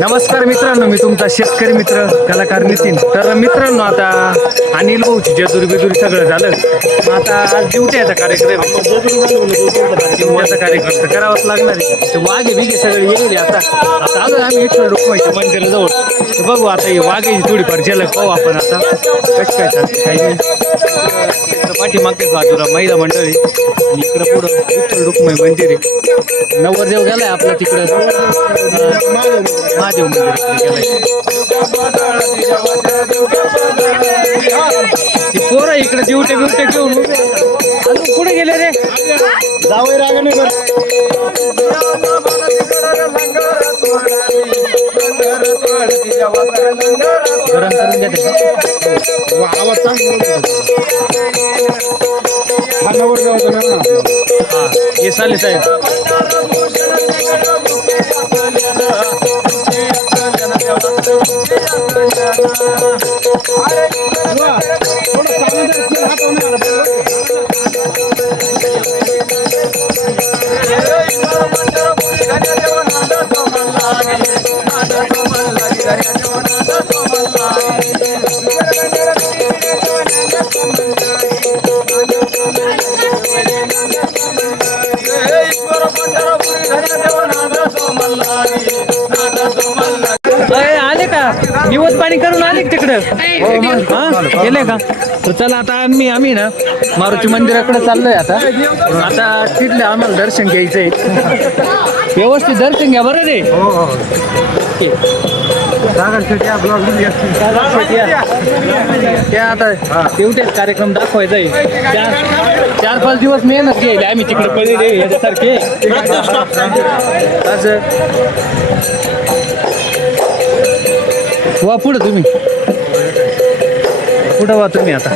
नमस्कार मित्रांनो, मी तुमचा शेतकरी मित्र कलाकार नितीन. तर मित्रांनो, आता अनिल भाऊची जेजुरी बिजुरी सगळं झालं. मग आता आज ड्युट्याचा कार्यक्रम ड्युट्याचा कार्यक्रम तर करावाच लागणार आहे. ते वाघे बिगे सगळे येईल. आता आता आलो आम्ही इथं रुक्माईच्या मंदिराजवळ. तर बघू आता ही वाघाची थोडीफार झलक पाहू आपण आता कसं काय चालतं काही नाही. इकडं पाठीमागच्या बाजूला महिला मंडळी आणि इकडं पुढं विठ्ठल रुक्माई मंदिर आहे. नवरदेव गेलाय आपला तिकडं महादेव मंदिराकडे गेलाय. ती पोरं इकडे दिवटे बिवटे घेऊन अजून कुठे गेले रे? जावई रागाने कर गरम करून घेते का? आवाज चांगला हा नवरदेव होता ना. हा हे साले साहेब. आले का निवत पाणी करून आले तिकडं? हा गेले का? तर चला आता आम्ही ना मारुती मंदिराकडे चाललोय. आता तिथलं आम्हाला दर्शन घ्यायचंय. व्यवस्थित दर्शन घ्या बरं रे. ओके. त्या आता तेवढेच कार्यक्रम दाखवायचा आहे. 4-5 दिवस मेहनत घ्यायला आम्ही तिकडे पडले रे याच्यासारखे. असं वा पुढं तुम्ही पुढं वा तुम्ही आता.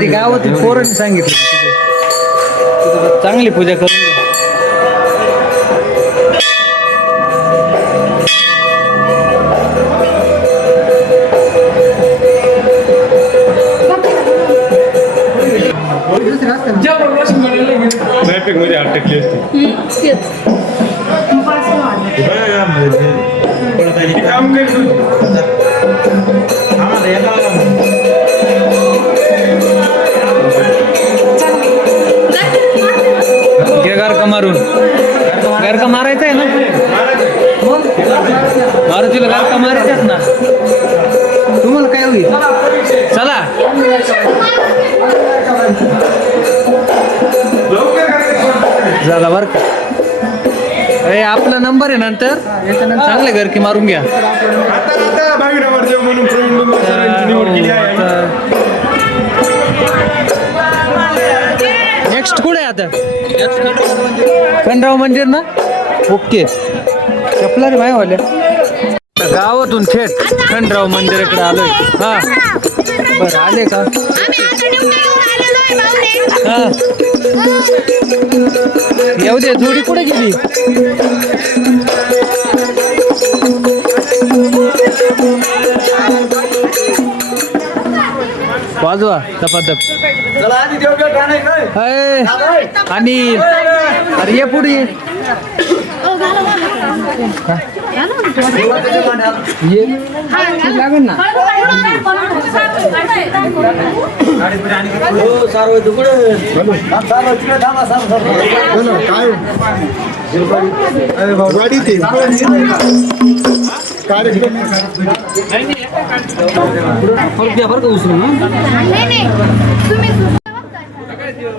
ती गावातील पोरांनी सांगितलं चांगली पूजा करून घ्या. मध्ये अटकली असते. गारका मारून गारका मारायचा आहे ना. मारुतीला गारका मारायचाच ना. तुम्हाला काय होईल? चला झाला बरं का. अरे आपला नंबर आहे नंतर चांगले घर की मारून घ्या. नेक्स्ट कुठे आता? खंडराव मंदिर ना. ओके. चपला रे माय वाले गावातून थेट खंडराव मंदिराकडे आलोय. हा बरं आले का? हा येऊ दे. जोडी कुठे गेली? वाजवा तपातप. आणि अरे ये पुढे ये. लागून ना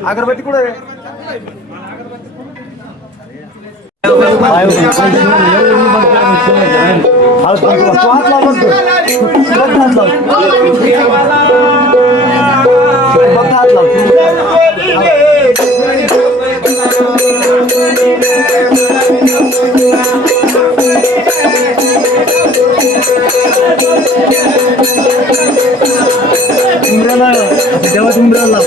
अगरबत्ती कुठे? तेव्हा उमराला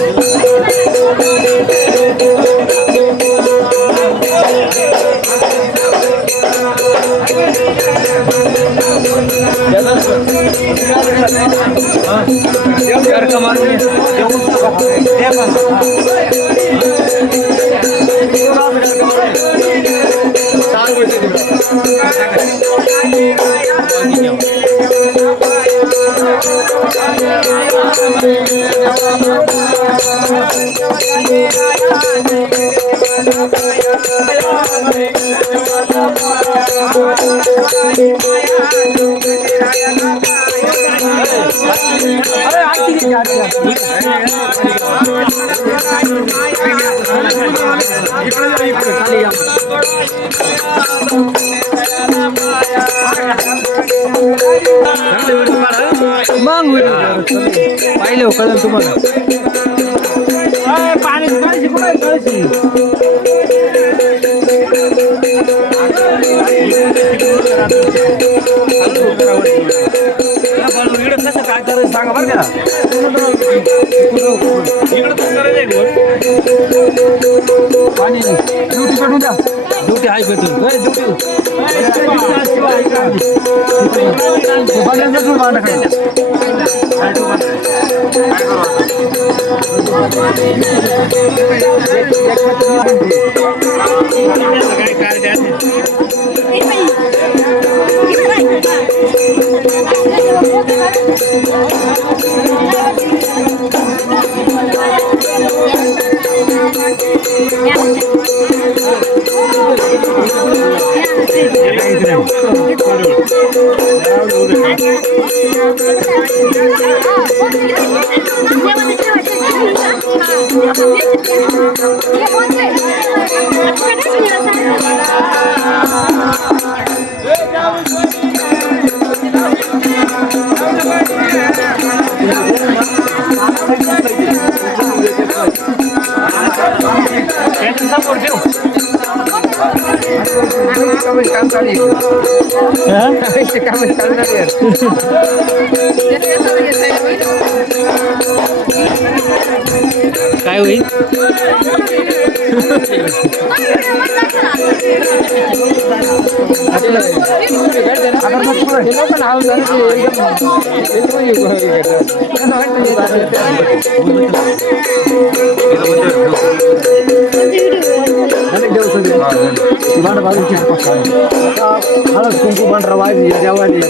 मग पाहिले कळलं तुम्हाला पाणी कसं काय करायचं सांगा बरं का पाणी ड्युटी पेटून द्या ड्युटी आहे पेटून काय होईल कुंकू बंडरा वाजी देवाली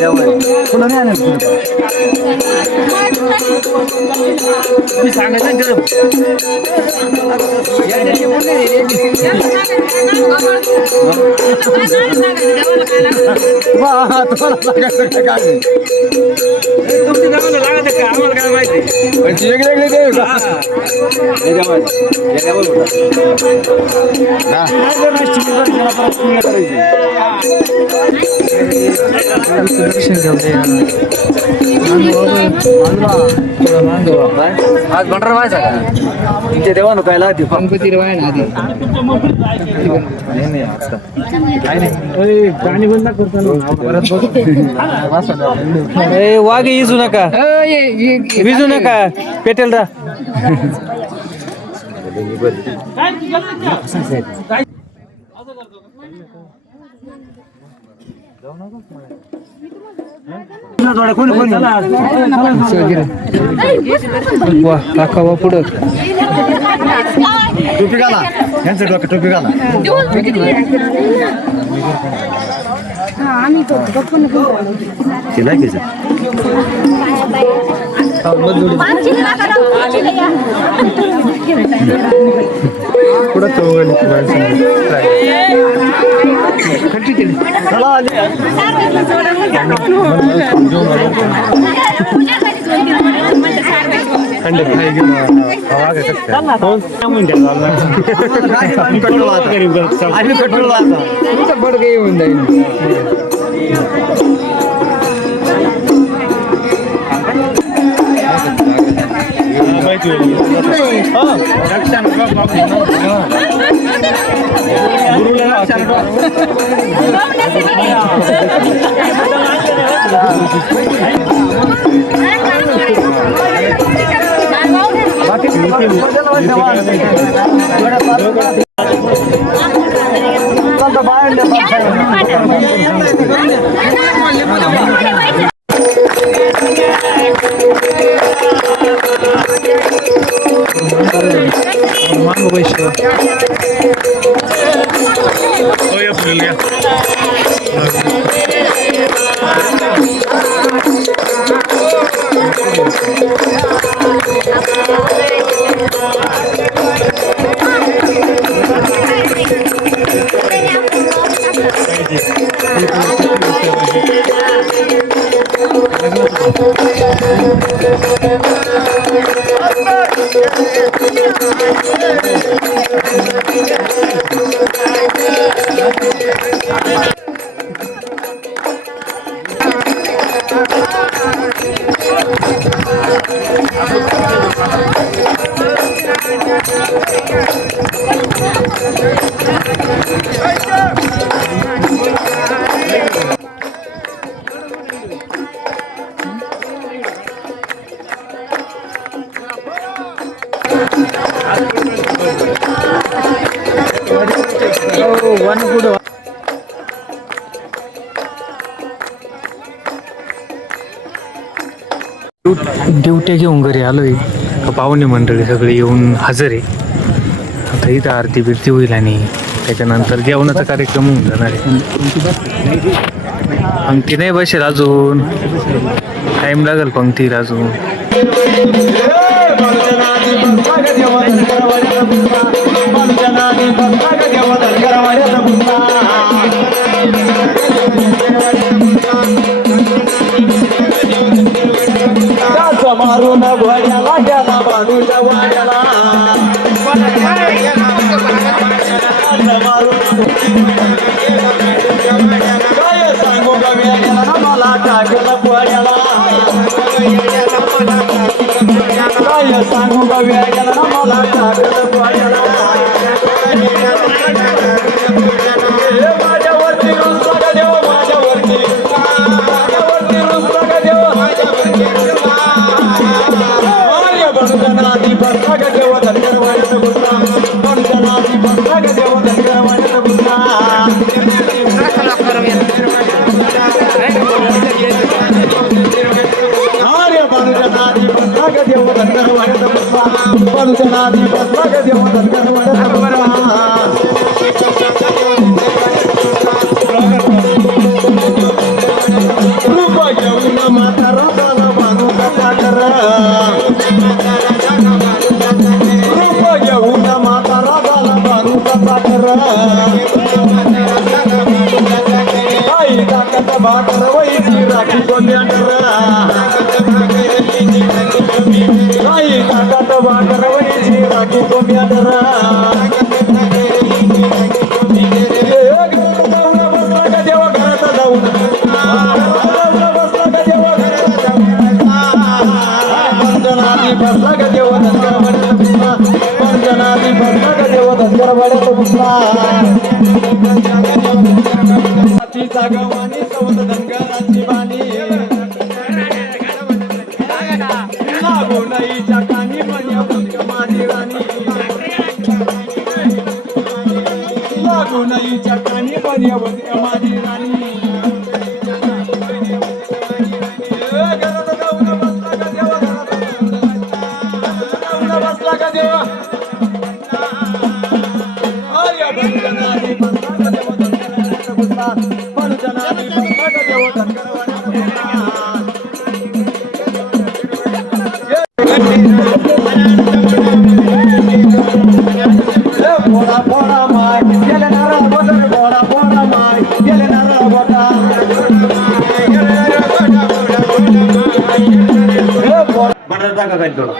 तुला नाही आणत तुम्ही सांगायचं तुमची जमाला लागत का आम्हाला काय माहिती वेगवेगळे देव आज भंडारा व्हायचा का तुमच्या देवानं काय लागते गणपती व्हाय ना आधी गाणी बंद वाघ विजू नका विजू नका पेटेल रा काका वा पुढं टोपी घाला यांचं डोकं टोपी घाला पुढं बड काही होऊन जाईल बाहेर हो या पुढील या ड्युट्या घेऊन घरी आलोय पाहुणे मंडळी सगळे येऊन हजर आहे. आता इथं आरती बिरती होईल आणि त्याच्यानंतर जेवणाचा कार्यक्रम होऊन जाणार आहे. पंक्ती नाही बसेल अजून, टाइम लागेल पंक्तीला अजून. मारून घोड्याला गेला बाजूच्या वाड्याला काय सांगू गव्या गेला मला टाकलं पोळ्याला काय सांगू गव्या गेला मला टाकलं पोळ्याला माझ्यावरती रुसला देव माझ्यावरती रुसला देव बंधनादी बंधक देव धनगर वाढत बुद्धा बंधनादी बंधक देव धनगर वाढत बुद्धा आर्य बंधनादी बंधक देव धनगर वाढत बुद्धा बंधनादी बंधक देव धनगर वाढत बुद्धा रूप घेऊन माता रसाला बांधू सागर माता रागाला बांधू सागर आई ताकद भाकर वैची राखी सोन्याकर आई ताकद भाकर वैची राखी सोन्याकर बसला का देवा घरात जाऊन बसला का देवा घरात जाऊन पंजनादी बसला का देवा धनगर वाड्यात बुसला पंजनादी बसला का देवा धनगर वाड्यात बुसला तिचा गवानी सवत धनगराची बाणी लागू नाहीच्या कानी म्हणे माझी राणी लागू नाहीच्या कानी म्हणे माझी राणी बसला का देवा आर्य बंधनादी बसला का देवा धनगर बुद्धा बंधनादी बसला का देवा धनगर वाड्यात बुद्धा पोडा पोडा माय गेले नारळ बदल पोडा पोडा माय गेले नारळ बोटा बटाटा का काय थोडा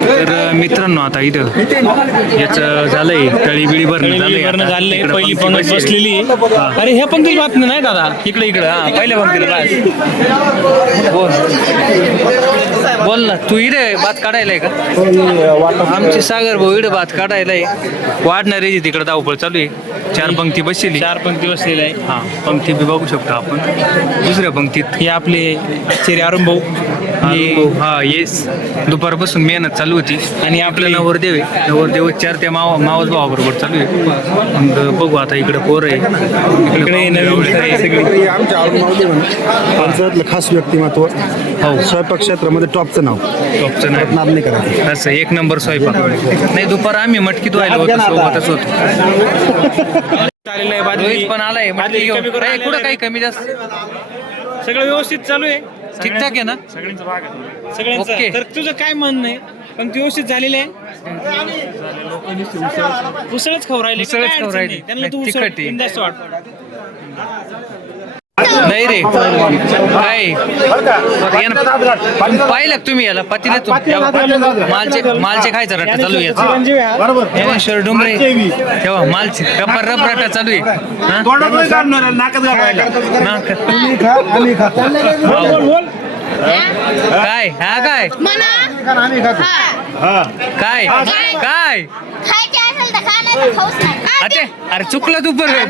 तर मित्रांनो आता इथं याचं झालंय तळी बिळी भरणं झालंय आता. झाले इकडं पहिली पंक्ती पंक्ती बसलेली आहे. अरे हे पंक्ती बातमी नाही दादा इकडे हा पहिल्या पंक्तीला बस. बोल ना तू इकडे भात काढायलाय का आमचे सागर भाऊ इकडे भात काढायलाय वाढणार आहे तिकडे धावपळ चालू आहे 4 पंक्ती बसलेली 4 पंक्ती बसलेल्या आहे. हा पंक्ती बी बघू शकतो आपण दुसऱ्या पंक्तीत हे आपले आश्चर्य अरुण भाऊ हा येस दुपारपासून मेहनत चालू होती आणि आपलं नवरदेव आहे नवरदेव 4 त्या मावस भावाबरोबर चालू आहे मग बघू आता इकडे पोर आहे इकडे नवीन आहे सगळी. हे आमच्या अरुण मावदे पंचायतलं खास व्यक्तिमत्व हो स्वयंपाक क्षेत्रामध्ये टॉपचं नाव टॉपचं नाही नाद नाही करायचं असं 1 नंबर स्वयंपाक नाही दुपार आम्ही मटकीत व्हायला होतो सोबतच होतो चाललेलं आहे बातमी. रोहित पण आलाय मटकी बातमी घेऊन कमी करून ए, कुठं आलेलं काही कमी जास्त आहे. सगळं व्यवस्थित चालू आहे ठीकठाक आहे ना सगळ्यांचं ओके. तर तुझं काय म्हणणं आहे पंक्ती व्यवस्थित झालेली आहे उसळच खाऊ राहिले उसळच काय खाऊ अडचण राहिले. नाही. त्यांना नाही, तू उसळ तिखट आहे. बिनधास्त वाट. नाही रे काय ये ना. पाहिलं का तुम्ही याला पातीला मालचे खायचा रट्टा चालू आहे याचा. हे शर डुमरे तेव्हा मालचे रबर रटा चालू आहे हा? नाक. काय हा काय म्हणा काय काय खायचे असेल तर खा नाही तर खाऊच नाही अरे अरे चुकलं तू परत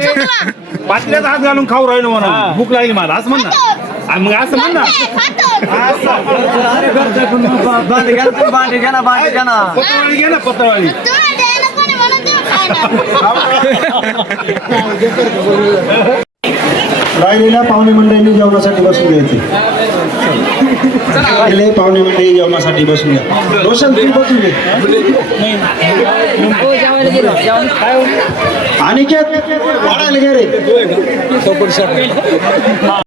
पातल्यात हात घालून खाऊ राहिलो म्हणा भूक लागली मला असं म्हण ना आणि मग असं म्हण ना पत्रावळी घे ना पत्रावळी राहिलेल्या पाहुणे मंडळींनी जेवणासाठी बसून घ्यायचे राहिलेले पाहुणे मंडळी जेवणासाठी बसून घ्या रोशन तुम्ही बसून घे अनिकेत वाढायला घे रे